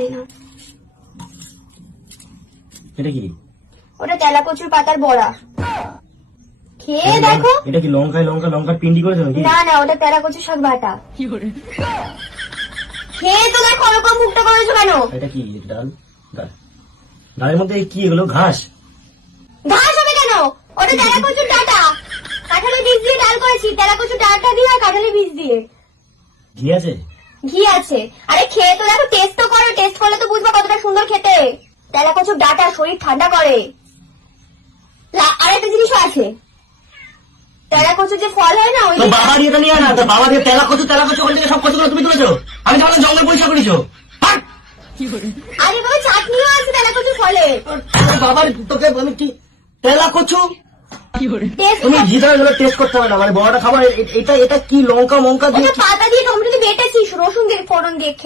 এই নাও। এটা কি? ওটা তেলাকচুর পাতার বড়া, খেয়ে দেখো। এটা কি লঙ্কার পিন্ডি করেছো নাকি? না না, ওটা তেলাকচুর শাক বাটা। খেয়ে তো দেখো, ওরকম মুখটা করেছো কেন? এটা কি? ডাল? ডালের মধ্যে কি এগুলো? ঘাস? ঘাস হবে কেন? ওটা তেলাকচুর ডাঁটা, কাঁঠালের বীজ দিয়ে ডাল করেছি। তেলাকচুর ডাঁটা দিয়ে আর কাঁঠালের বীজ দিয়ে। ঘি আছে? ঘি আছে। আরে খেয়ে তো দেখো, টেস্ট তো করো, টেস্ট করলে তো বুঝবা কতটা সুন্দর খেতে। তেলাকচুর ডাঁটা শরীর ঠান্ডা করে। আরেকটা জিনিসও আছে, তেলাকচুর যে ফল হয় না, ওই তো বাবা দিয়ে নিয়ে না, তো বাবা দিয়ে তেলাকচু ওখান থেকে সব কচুগুলো তুমি তুলেছো? আমি তো জঙ্গল পরিষ্কার করেছো। আরে বাবা, চাটনিও আছে তেলাকচুর ফলে। বাবার তোকে আমি কি তেলাকচু? টেস্ট তুমি ঘি দ্বারা টেস্ট করতে হবে না, মানে বড়টা খাবার। এটা কি লঙ্কা দিয়ে পাতা দিয়ে টমেটো দিয়ে বেটেছি, রসুন দিয়ে ফোড়ন দিয়ে